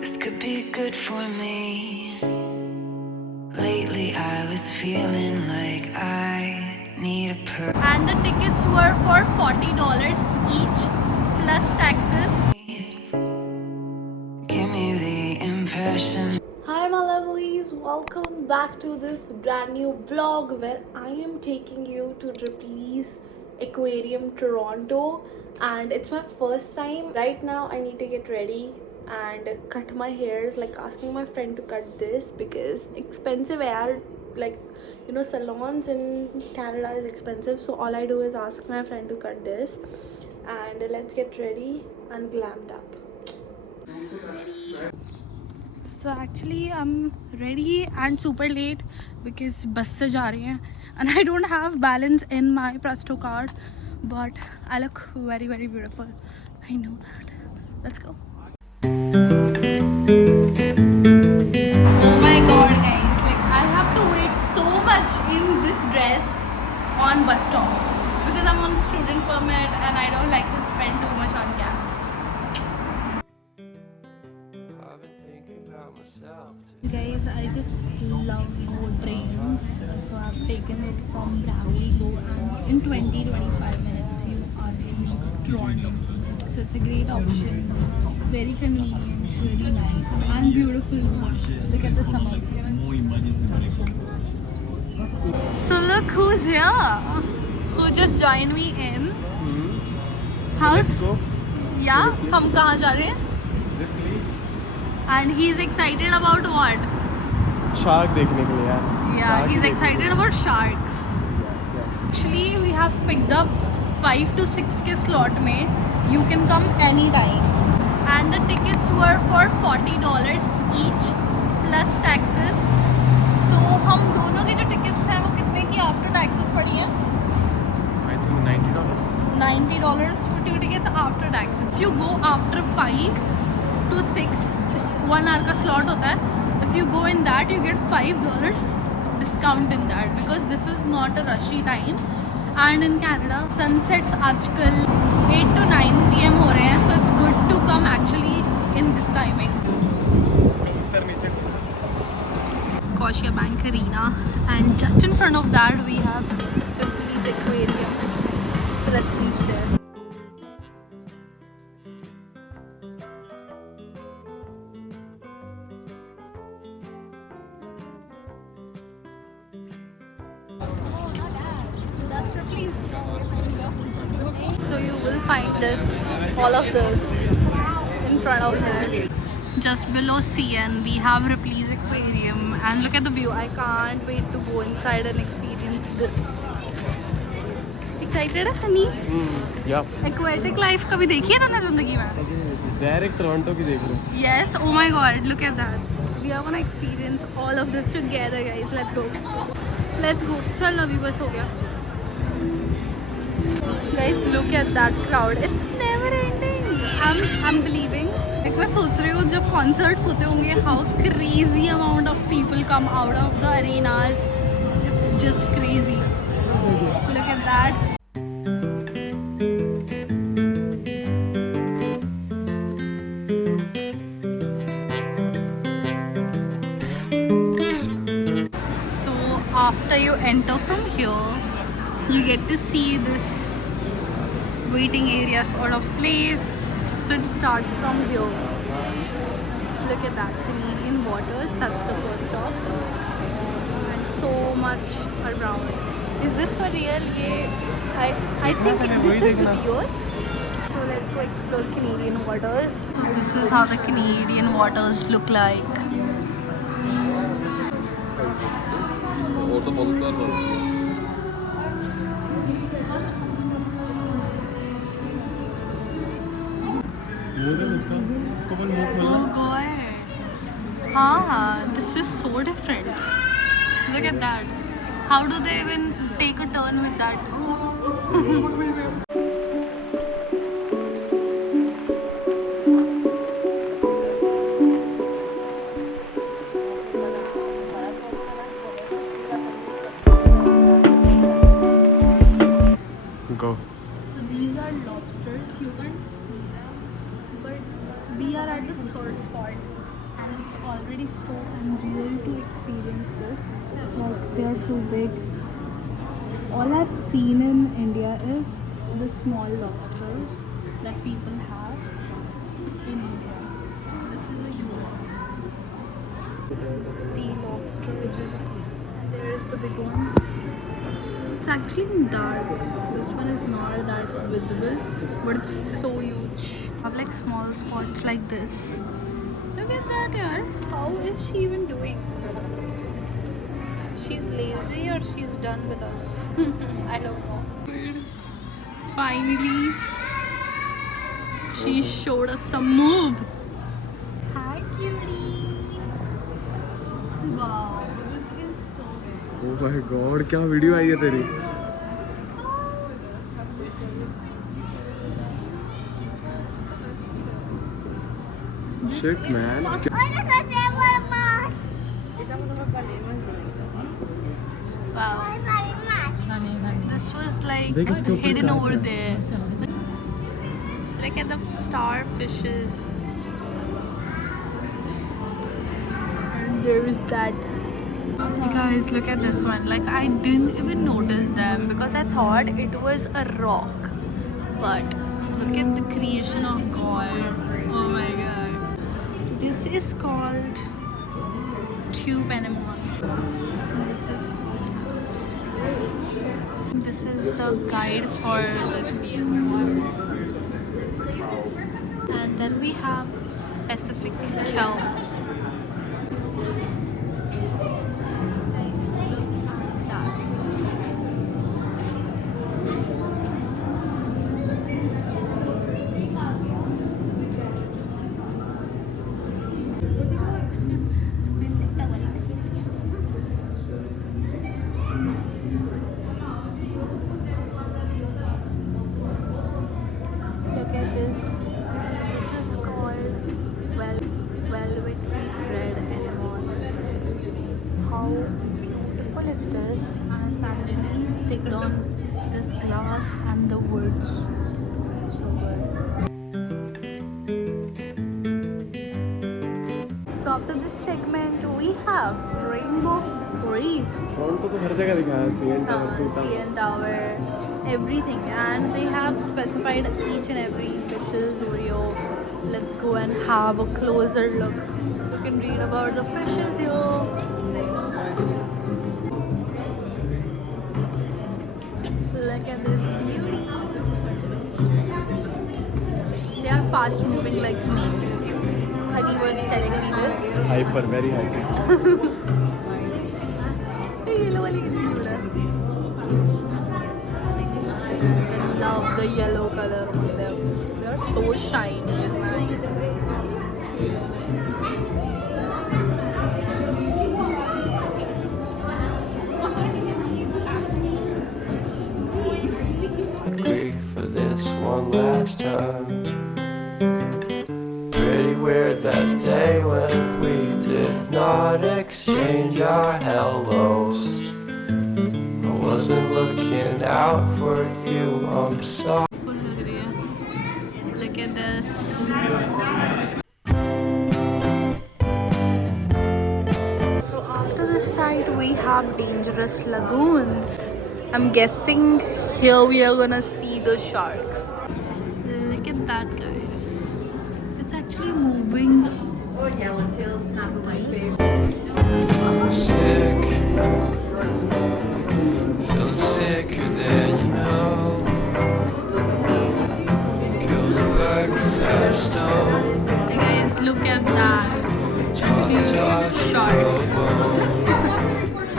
This could be good for me. Lately I was feeling like I need a And the tickets were for $40 each plus taxes. Give me the impression. Hi my lovelies, welcome back to this brand new vlog where I am taking you to Ripley's Aquarium Toronto, and it's my first time. Right now I need to get ready and cut my hairs, like asking my friend to cut this because expensive air, like you know, salons in Canada is expensive, so all I do is ask my friend to cut this. And let's get ready and glammed up. So actually I'm ready and super late because bus se ja rahi hain and I don't have balance in my Presto card, but I look very beautiful. I know that. Let's go. Oh my god guys, like I have to wait so much in this dress on bus stops because I'm on student permit and I don't like to spend too much on cabs. Guys, I just love Go trains, so I've taken it from Bravely Go, and in 20-25 minutes you are in Toronto. So it's a great option, very convenient, really nice and beautiful. Look at the summer. So look who's here, who just joined me in. How's? Yeah, हम कहाँ जा रहे हैं? And he's excited about what? Shark देखने के लिए यार. Yeah, he's excited about sharks. Actually, we have picked up 5 to 6 के slot में. You can come anytime. And the tickets were for $40 each plus taxes. So हम दोनों के जो tickets हैं वो कितने की after taxes पड़ी हैं? I think $90. $90 for 2 tickets after taxes. If you go after 5 to 6, 1 hour का slot होता है. If you go in that, you get $5 discount in that because this is not a rushy time. And in Canada, sunsets आजकल 8 to 9 PM हो रहे हैं, so it's good to come actually in this timing. Scotia Bank Arena, and just in front of that we have Ripley's Aquarium. So let's reach there. That's Ripley's. So you will find this, all of this in front of it. Just below CN we have Ripley's Aquarium, and look at the view. I can't wait to go inside and experience this. Excited, honey? Yeah. Aquatic life कभी देखी है तुमने जिंदगी में? Direct Toronto की देख लो. Yes. Oh my God! Look at that. We are gonna experience all of this together, guys. Let's go. Let's go. चल अभी बस हो गया. Guys, look at that crowd. It's never ending. I'm believing. Like मैं सोच रही हूँ जब concerts होते होंगे, how crazy amount of people come out of the arenas. It's just crazy. Look at that. So after you enter from here, you get to see this waiting area sort of place. So it starts from here. Look at that, Canadian Waters, that's the first stop. And so much around. Is this for real? I think this is real. So let's go explore Canadian Waters. So this is how the Canadian Waters look like. Orada balıklar var. Oh god. Ah, this is so different. Look at that. How do they even take a turn with that? Go. So these are lobsters. You can't see them, but we are at the third spot. already so unreal to experience this. Like they are so big. All I've seen in India is the small lobsters that people have in India. This is a huge one. The lobster. There is the big one. It's actually dark. This one is not that visible, but it's so huge. I have like small spots like this. Look at that, yaar. How is she even doing? She's lazy or she's done with us? I don't know. Finally, she showed us some move. Hi, cutie. Wow, this is so good. Oh my god, क्या video आई है तेरी? Shit man. Wow. This was like देख इसके ऊपर hidden कांच over है। there. Look at the starfishes. And there is that. You guys, look at this one. Like I didn't even notice them because I thought it was a rock. But look at the creation of God. Oh my god. This is called tube anemone. This is the guide for the and then we have Pacific kelp. Look at this. So this is called velvet red anemones. How beautiful is this? And it's actually sticked on this glass and the woods. So good. So after this segment we have Rainbow Reef. Toronto तो हर जगह दिखाया है, CN Tower, CN Tower, everything, and they have specified each and every fishes video. Let's go and have a closer look. You can read about the fishes here. Look at this beauty. They are fast moving like me. Hadi was telling me this. Hyper, very hyper. Yellow wali kitni cute hai. I love the yellow color on them. They are so shiny and nice. Agree for this one last time. Pretty weird that day when we did not exchange our hellos. I wasn't looking out for you, I'm sorry. Full लग रही है. Look at this. So after this side we have Dangerous Lagoons. I'm guessing here we are gonna see the sharks. Look at that, guys. It's actually moving. Sick, feeling sicker than you know. Killed a bird with a stone. Hey guys, look at that. Touch Shark.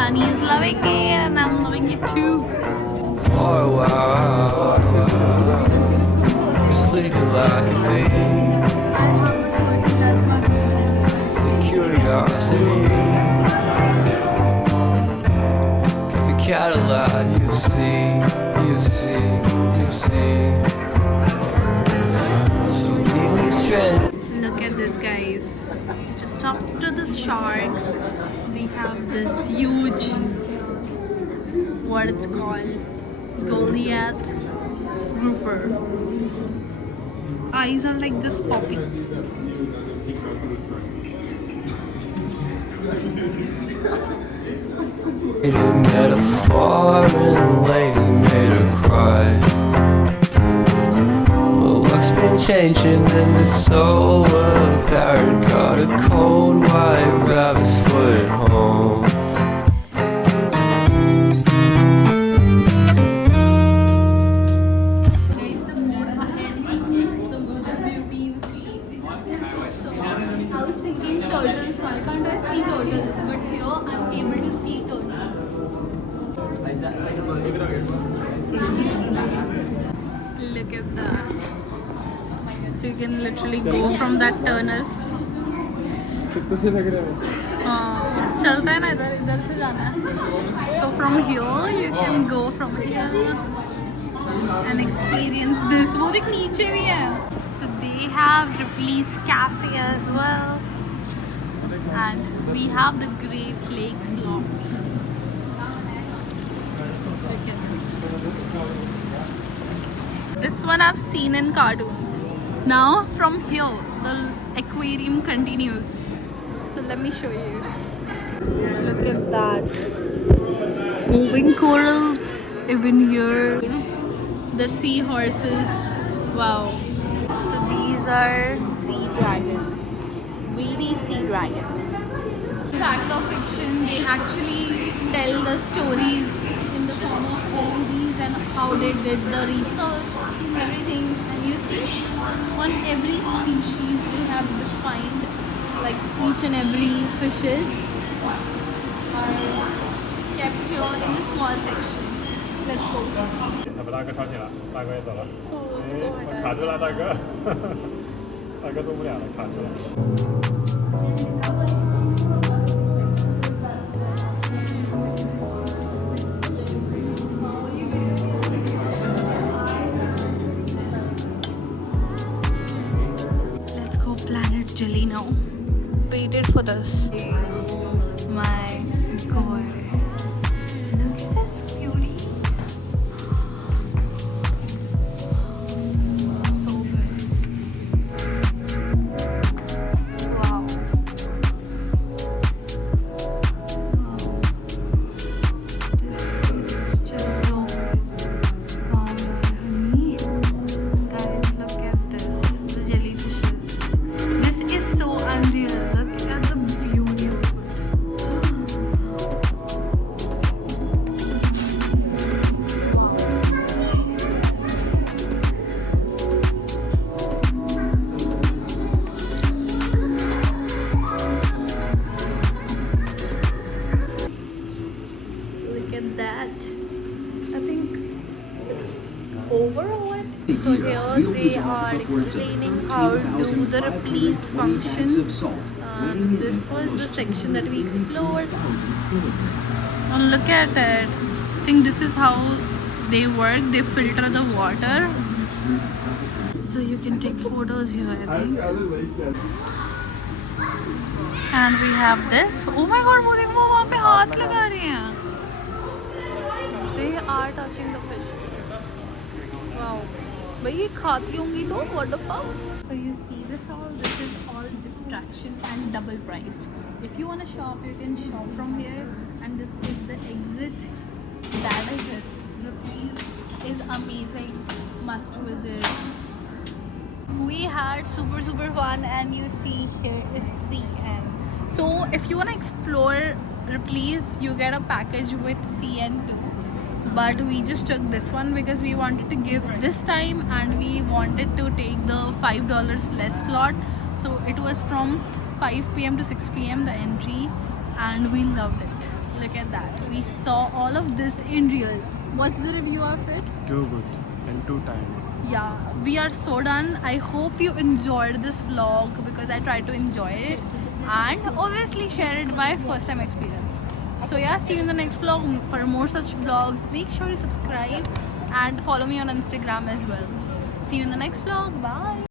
Honey is loving it and I'm loving it too. For a while, sleeping like a baby. The curiosity, get the cat alive. You see, you see, you see. So deeply stranded. Look at this, guys. Just after the sharks, we have this huge, what it's called, Goliath grouper. Eyes are like this popping. Met a foreign lady, made her cry. Well, luck's been changing, then it's so apparent. Caught a cold white rabbit's foot at home. Guys, the more ahead you go, the more the beauty you see. So, I was thinking turtles, why can't I see turtles? But here I'm able to see turtles. Look at that. So you can literally go from that tunnel. कितना से लग रहा है चलता है ना इधर इधर से जाना है. So from here you can go from here and experience this. वो देख नीचे भी है. So they have Ripley's Cafe as well, and we have the Great Lakes Lodge. Look at this. This one I've seen in cartoons. Now from here the aquarium continues. So let me show you. Look at that. Moving corals even here. The seahorses. Wow. So these are sea dragons. Weedy sea dragons. Fact or fiction, they actually tell the stories in the form of LEDs and how they did the research, everything. And you see, on every species they have defined, like each and every fishes are kept here in the small sections. Let's go. 把大哥吵醒了，大哥也走了。 Oh, 我卡住了，大哥，大哥动不了了，卡住了。 Let's go Planet Jelly now. Waited for this. My god. Look at this beauty. So good. Wow. This is just so wow, honey. Guys, look at this. The jellyfishes. This is so unreal. Look at the beauty of it. Look at that. I think it's over or what? So here they are explaining how to do the Ripley's function. This was the section that we explored. And look at it. I think this is how they work. They filter the water. So you can take photos here, I think. And we have this. Oh my god, वो देखो वहाँ पे हाथ लगा रही हैं. They are touching the fish. Wow. भाई ये खाती होंगी तो what the fuck? So you see this all? This is all distraction and double priced. If you want to shop, you can shop from here. And this is the exit. That is it. Ripley's is amazing. Must visit. We had super fun, and you see here is CN. So if you want to explore Ripley's, you get a package with CN too. But we just took this one because we wanted to give this time, and we wanted to take the $5 less slot. So it was from 5 p.m. to 6 p.m. the entry, and we loved it. Look at that. We saw all of this in real. What's the review of it? Too good and too tired. Yeah, we are so done. I hope you enjoyed this vlog because I tried to enjoy it, and obviously share it my first time experience. So yeah, see you in the next vlog. For more such vlogs, make sure you subscribe and follow me on Instagram as well. See you in the next vlog. Bye.